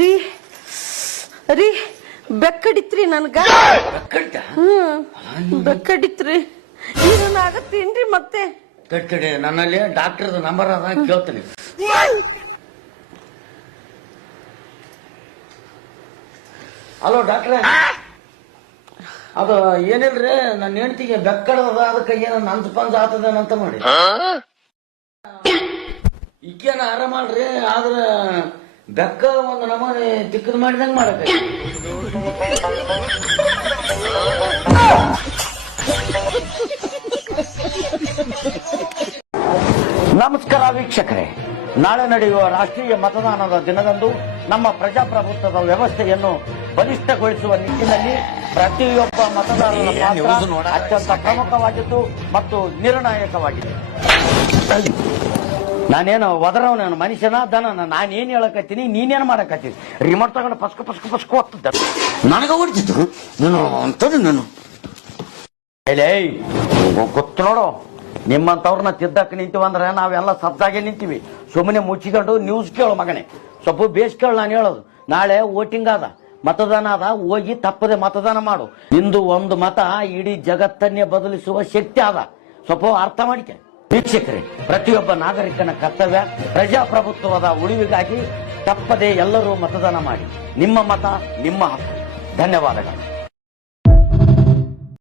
ರೀ ರೀ ಬೆಕ್ಕಡಿತ್ರಿ ನನ್ಗ ಬೆಕ್ಕಡಿತ್ರಿ ಏನ ಆಗತ್ತೇನ್ರಿ ಮತ್ತೆ ತಡಿ ನನ್ನಲ್ಲಿ ಡಾಕ್ಟರ್ದ ನಂಬರ್ ಅದ ಕೇಳ್ತೀನಿ. ಹಲೋ ಡಾಕ್ಟ್ರೆ, ಅದು ಏನಿಲ್ರಿ ನನ್ನ ಹೆಂಡತಿಗೆ ಬೆಕ್ಕಡದ ಅದಕ್ಕೆ ಏನ ನಂಜ ಪಂಜ ಆತದೇನಂತ ಮಾಡಿ ಈಗೇನ ಆರಾಮಲ್ರಿ. ಆದ್ರ ಬೆಕ್ಕ ಒಂದು ನಮೂನೆ ತಿಕ್ಕದ್ ಮಾಡಿದಂಗ ಮಾಡಕ. ನಮಸ್ಕಾರ ವೀಕ್ಷಕರೇ, ನಾಳೆ ನಡೆಯುವ ರಾಷ್ಟ್ರೀಯ ಮತದಾನದ ದಿನದಂದು ನಮ್ಮ ಪ್ರಜಾಪ್ರಭುತ್ವದ ವ್ಯವಸ್ಥೆಯನ್ನು ಬಲಿಷ್ಠಗೊಳಿಸುವ ನಿಟ್ಟಿನಲ್ಲಿ ಪ್ರತಿಯೊಬ್ಬ ಮತದಾರರ ಪಾತ್ರ ಅತ್ಯಂತ ಪ್ರಮುಖವಾಗಿದ್ದು ಮತ್ತು ನಿರ್ಣಾಯಕವಾಗಿದೆ. ನಾನೇನು ಒದರವನ ಮನುಷ್ಯನ ದನ, ನಾನೇನ್ ಹೇಳಕತ್ತೀನಿ, ನೀನೇನ್ ಮಾಡಕತ್ತೀನಿ. ರಿಮೋಟ್ ತಗೊಂಡು ಪಸ್ಕು ಪಸ್ಕು ಪಸ್ಕು ಹೋಗ್ತಿದ್ದ ನನಗ ಹೊಡಿತಿತ್ತು ನೀನು ಅಂತದ್ದು. ನಾನು ಗೊತ್ತು ನೋಡು, ನಿಮ್ಮಂತವ್ರನ್ನ ತಿದ್ದಕ್ಕೆ ನಿಂತೀವಂದ್ರೆ ನಾವೆಲ್ಲ ಸದ್ದಾಗೆ ನಿಂತೀವಿ. ಸುಮ್ಮನೆ ಮುಚ್ಚಿಕೊಂಡು ನ್ಯೂಸ್ ಕೇಳು ಮಗನೇ, ಸ್ವಲ್ಪ ಬೇಸ್ ಕೇಳು. ನಾನು ಹೇಳೋದು, ನಾಳೆ ವೋಟಿಂಗ್ ಅದ, ಮತದಾನ ಅದ, ಹೋಗಿ ತಪ್ಪದೆ ಮತದಾನ ಮಾಡು. ಇಂದು ಒಂದು ಮತ ಇಡೀ ಜಗತ್ತನ್ನೇ ಬದಲಿಸುವ ಶಕ್ತಿ ಅದ, ಸ್ವಲ್ಪ ಅರ್ಥ ಮಾಡಿಕೆ. ವೀಕ್ಷಕರೇ, ಪ್ರತಿಯೊಬ್ಬ ನಾಗರಿಕನ ಕರ್ತವ್ಯ ಪ್ರಜಾಪ್ರಭುತ್ವದ ಉಳಿವಿಗಾಗಿ ತಪ್ಪದೆ ಎಲ್ಲರೂ ಮತದಾನ ಮಾಡಿ. ನಿಮ್ಮ ಮತ ನಿಮ್ಮ ಹಕ್ಕು. ಧನ್ಯವಾದಗಳು.